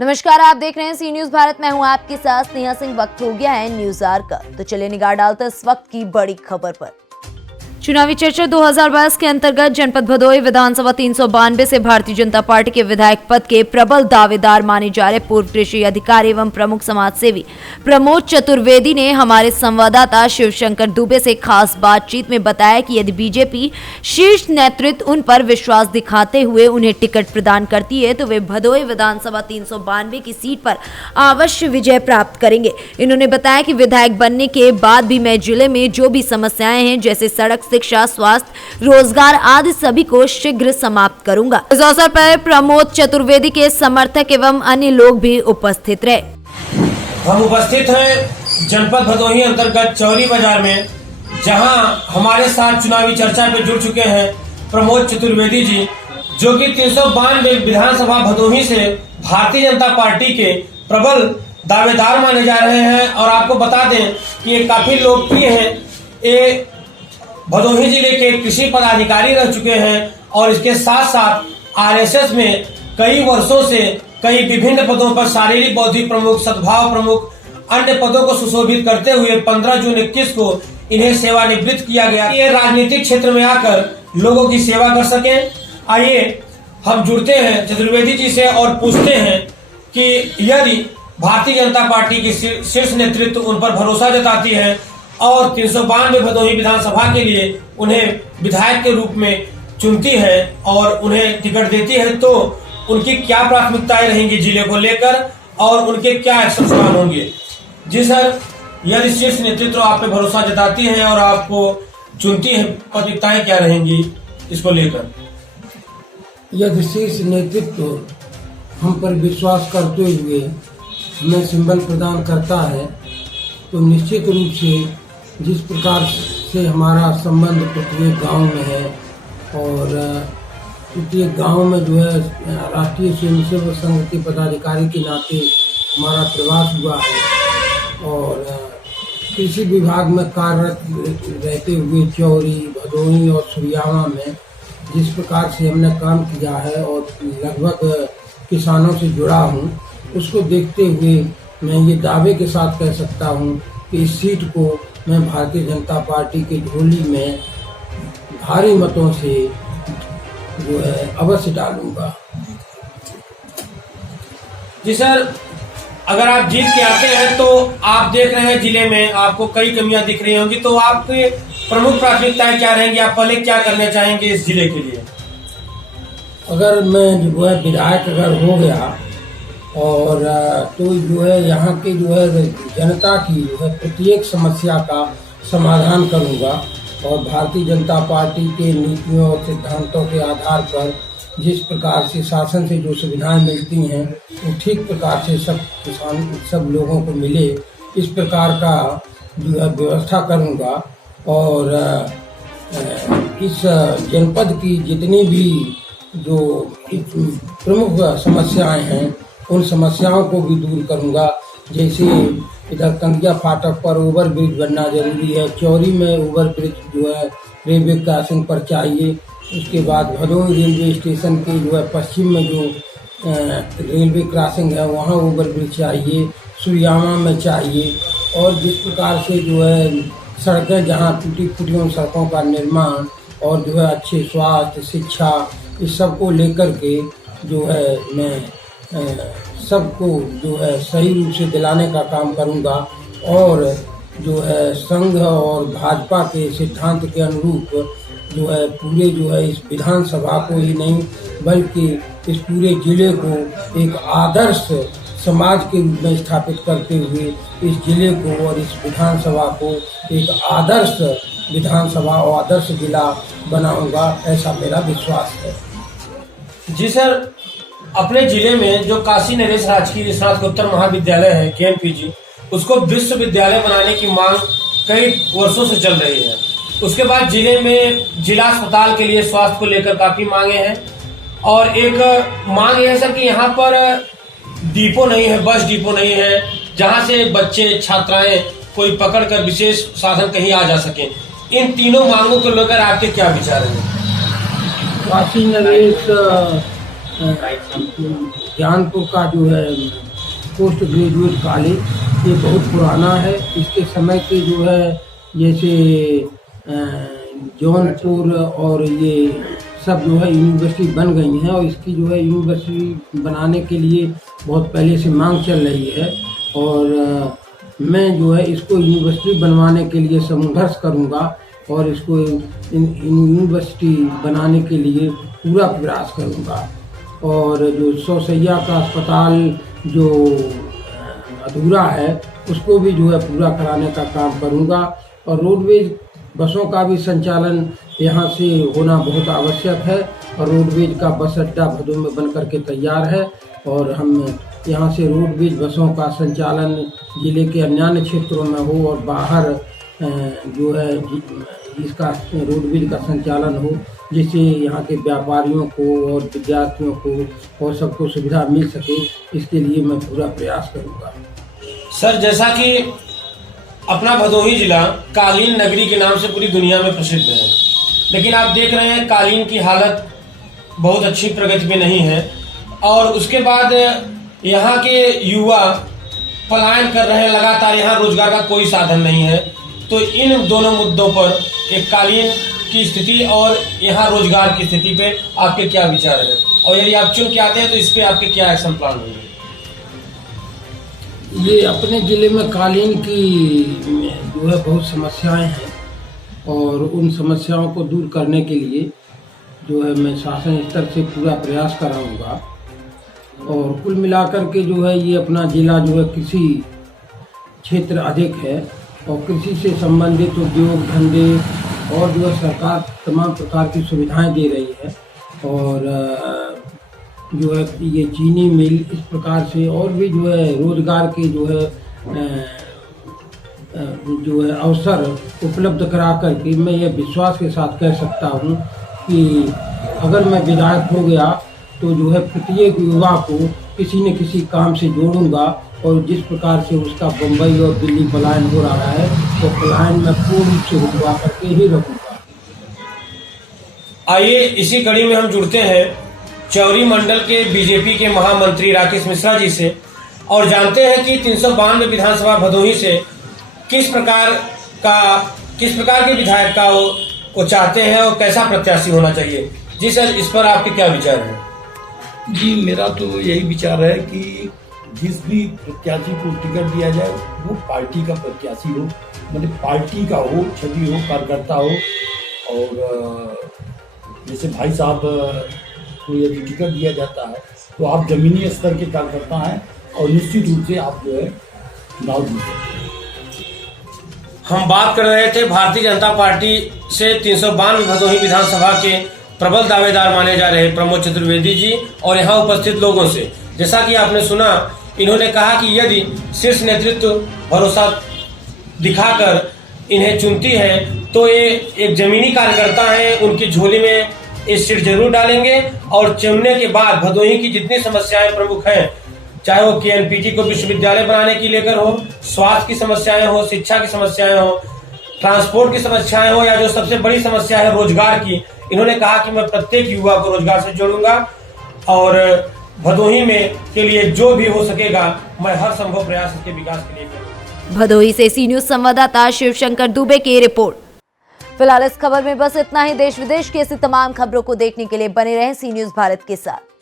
नमस्कार, आप देख रहे हैं सी न्यूज भारत। मैं हूं आपके साथ स्नेहा सिंह। वक्त हो गया है न्यूज आवर का, तो चलिए निगाह डालते इस वक्त की बड़ी खबर पर। चुनावी चर्चा 2022 के अंतर्गत जनपद भदोही विधानसभा 392 से भारतीय जनता पार्टी के विधायक पद के प्रबल दावेदार माने जा रहे पूर्व कृषि अधिकारी एवं प्रमुख समाज सेवी प्रमोद चतुर्वेदी ने हमारे संवाददाता शिवशंकर दुबे से खास बातचीत में बताया कि यदि बीजेपी शीर्ष नेतृत्व उन पर विश्वास दिखाते हुए उन्हें टिकट प्रदान करती है तो वे भदोही विधानसभा 392 की सीट पर अवश्य विजय प्राप्त करेंगे। इन्होंने बताया कि विधायक बनने के बाद भी मैं जिले में जो भी समस्याएं हैं जैसे सड़क, शिक्षा, स्वास्थ्य, रोजगार आदि सभी को शीघ्र समाप्त करूंगा। इस अवसर पर प्रमोद चतुर्वेदी के समर्थक एवं अन्य लोग भी उपस्थित रहे। हम उपस्थित हैं जनपद भदोही अंतर्गत चौरी बाजार में, जहां हमारे साथ चुनावी चर्चा में जुड़ चुके हैं प्रमोद चतुर्वेदी जी, जो कि 392 विधानसभा भदोही से भारतीय जनता पार्टी के प्रबल दावेदार माने जा रहे हैं। और आपको बता दें कि ये काफी लोकप्रिय हैं। ये भदोही जिले के कृषि पदाधिकारी रह चुके हैं और इसके साथ साथ आरएसएस में कई वर्षों से कई विभिन्न पदों पर शारीरिक बौद्धिक प्रमुख, सद्भाव प्रमुख, अन्य पदों को सुशोभित करते हुए 15 जून 21 को इन्हें सेवानिवृत्त किया गया। ये राजनीतिक क्षेत्र में आकर लोगों की सेवा कर सके। आइए हम जुड़ते हैं चतुर्वेदी जी से और पूछते हैं कि यदि भारतीय जनता पार्टी की शीर्ष नेतृत्व उन पर भरोसा जताती है और 392 भदोही विधानसभा के लिए उन्हें विधायक के रूप में चुनती है और उन्हें टिकट देती है, तो उनकी क्या प्राथमिकताएं रहेंगी जिले को लेकर और उनके क्या एक्शन प्लान होंगे। जी सर, यदि शीर्ष नेतृत्व आप पे भरोसा जताती है और आपको चुनती है, प्राथमिकताएं क्या रहेंगी इसको लेकर? यदि शीर्ष नेतृत्व हम पर विश्वास करते हुए हमें सिंबल प्रदान करता है तो निश्चित रूप से जिस प्रकार से हमारा संबंध प्रत्येक गांव में है और प्रत्येक गांव में जो है राष्ट्रीय स्वयंसेवक संघ के पदाधिकारी के नाते हमारा प्रवास हुआ है और कृषि विभाग में कार्यरत रहते हुए चौरी, भदोही और सुरियावा में जिस प्रकार से हमने काम किया है और लगभग किसानों से जुड़ा हूँ, उसको देखते हुए मैं ये दावे के साथ कह सकता हूँ कि इस सीट को मैं भारतीय जनता पार्टी की झोली में भारी मतों से जो है अवश्य डालूंगा। जी सर, अगर आप जीत के आते हैं तो आप देख रहे हैं जिले में आपको कई कमियां दिख रही होंगी, तो आपकी प्रमुख प्राथमिकताएं क्या रहेंगी? आप पहले क्या करना चाहेंगे इस जिले के लिए? अगर मैं जो है विधायक अगर हो गया और तो जो है यहाँ के जो है जनता की जो है प्रत्येक समस्या का समाधान करूँगा और भारतीय जनता पार्टी के नीतियों और सिद्धांतों के आधार पर जिस प्रकार से शासन से जो सुविधाएं मिलती हैं वो ठीक प्रकार से सब किसान सब लोगों को मिले, इस प्रकार का जो है व्यवस्था करूँगा। और इस जनपद की जितनी भी जो प्रमुख समस्याएं हैं उन समस्याओं को भी दूर करूंगा। जैसे इधर कंगिया फाटक पर ओवर ब्रिज बनना जरूरी है, चौरी में ओवर ब्रिज जो है रेलवे क्रॉसिंग पर चाहिए। उसके बाद भदोही रेलवे स्टेशन के जो है पश्चिम में जो रेलवे क्रॉसिंग है वहाँ ओवर ब्रिज चाहिए, सुरियामा में चाहिए। और जिस प्रकार से जो है सड़कें जहाँ टूटी फूटी सड़कों का निर्माण और जो है अच्छे स्वास्थ्य, शिक्षा, इस सब को लेकर के जो है मैं सबको जो है सही रूप से दिलाने का काम करूंगा। और जो है संघ और भाजपा के सिद्धांत के अनुरूप जो है पूरे जो है इस विधानसभा को ही नहीं बल्कि इस पूरे जिले को एक आदर्श समाज के रूप में स्थापित करते हुए इस जिले को और इस विधानसभा को एक आदर्श विधानसभा और आदर्श जिला बनाऊंगा, ऐसा मेरा विश्वास है। जी सर, अपने जिले में जो काशी नरेश राजकीय स्नातकोत्तर महाविद्यालय है KNPG, उसको विश्वविद्यालय बनाने की मांग कई वर्षों से चल रही है। उसके बाद जिले में जिला अस्पताल के लिए स्वास्थ्य को लेकर काफी मांगे हैं और एक मांग यह है सर कि यहाँ पर डिपो नहीं है, बस डिपो नहीं है जहाँ से बच्चे छात्राएं कोई पकड़कर विशेष साधन कहीं आ जा सके। इन तीनों मांगों को लेकर आपके क्या विचार हैं? काशी नरेश ज्ञानपुर का जो है पोस्ट ग्रेजुएट कॉलेज, ये बहुत पुराना है। इसके समय के जो है जैसे जौनपुर और ये सब जो है यूनिवर्सिटी बन गई हैं, और इसकी जो है यूनिवर्सिटी बनाने के लिए बहुत पहले से मांग चल रही है। और मैं जो है इसको यूनिवर्सिटी बनवाने के लिए संघर्ष करूंगा और इसको यूनिवर्सिटी बनाने के लिए पूरा प्रयास करूंगा। और जो 100 शैय्या का अस्पताल जो अधूरा है उसको भी जो है पूरा कराने का काम करूंगा। और रोडवेज बसों का भी संचालन यहाँ से होना बहुत आवश्यक है, और रोडवेज का बस अड्डा भदोही में बन करके तैयार है। और हम यहाँ से रोडवेज बसों का संचालन जिले के अन्य क्षेत्रों में हो और बाहर जो है इसका रोडवेज का संचालन हो, जिससे यहाँ के व्यापारियों को और विद्यार्थियों को और सबको सुविधा मिल सके। इसके लिए मैं पूरा प्रयास करूँगा। सर, जैसा कि अपना भदोही जिला कालीन नगरी के नाम से पूरी दुनिया में प्रसिद्ध है, लेकिन आप देख रहे हैं कालीन की हालत बहुत अच्छी प्रगति में नहीं है, और उसके बाद यहाँ के युवा पलायन कर रहे हैं लगातार, यहाँ रोजगार का कोई साधन नहीं है। तो इन दोनों मुद्दों पर, एक कालीन की स्थिति और यहाँ रोजगार की स्थिति पे आपके क्या विचार है, और यदि आप चुन के आते हैं तो इस पे आपके क्या एक्शन प्लान होंगे? ये अपने ज़िले में कालीन की जो है बहुत समस्याएं हैं, और उन समस्याओं को दूर करने के लिए जो है मैं शासन स्तर से पूरा प्रयास कराऊंगा। और कुल मिलाकर के जो है ये अपना ज़िला जो है कृषि क्षेत्र अधिक है, और कृषि से संबंधित उद्योग धंधे और जो है सरकार तमाम प्रकार की सुविधाएं दे रही है। और जो है ये चीनी मिल, इस प्रकार से और भी जो है रोजगार के जो है अवसर उपलब्ध करा करके मैं ये विश्वास के साथ कह सकता हूँ कि अगर मैं विधायक हो गया तो जो है प्रत्येक युवा को किसी न किसी काम से जोड़ूंगा। और जिस प्रकार से उसका बम्बई और दिल्ली पलायन हो रहा है, तो पलायन में पूर्ण रूप से रुकवा करके ही रखूंगा। आइए इसी कड़ी में हम जुड़ते हैं चौरी मंडल के बीजेपी के महामंत्री राकेश मिश्रा जी से, और जानते हैं कि 392 विधानसभा भदोही से किस प्रकार के विधायक का वो चाहते हैं और कैसा प्रत्याशी होना चाहिए। जी सर, इस पर आपके क्या विचार हैं? जी, मेरा तो यही विचार है कि जिस भी प्रत्याशी को टिकट दिया जाए वो पार्टी का प्रत्याशी हो, मतलब पार्टी का हो, छवि हो, कार्यकर्ता हो। और जैसे भाई साहब को यदि टिकट दिया जाता है तो आप जमीनी स्तर के कार्यकर्ता हैं और निश्चित रूप से आप जो है चुनाव जीत सकते हैं। हम बात कर रहे थे भारतीय जनता पार्टी से 392 भदोही विधानसभा के प्रबल दावेदार माने जा रहे प्रमोद चतुर्वेदी जी और यहाँ उपस्थित लोगों से। जैसा कि आपने सुना, इन्होंने कहा कि यदि शीर्ष नेतृत्व भरोसा दिखाकर इन्हें चुनती है तो ये एक जमीनी कार्यकर्ता हैं, उनकी झोली में ये सीट जरूर डालेंगे। और चुनने के बाद भदोही की जितनी समस्याएं प्रमुख हैं, चाहे वो केएनपीटी को विश्वविद्यालय बनाने की लेकर हो, स्वास्थ्य की समस्याएं हो, शिक्षा की समस्याएं हो, ट्रांसपोर्ट की समस्याएं हो, या जो सबसे बड़ी समस्या है रोजगार की, इन्होंने कहा कि मैं प्रत्येक युवा को रोजगार से जोड़ूंगा और भदोही में के लिए जो भी हो सकेगा मैं हर संभव प्रयास इसके विकास के लिए करूंगा। भदोही से सी न्यूज संवाददाता शिवशंकर दुबे की रिपोर्ट। फिलहाल इस खबर में बस इतना ही। देश विदेश की ऐसी तमाम खबरों को देखने के लिए बने रहें सी न्यूज भारत के साथ।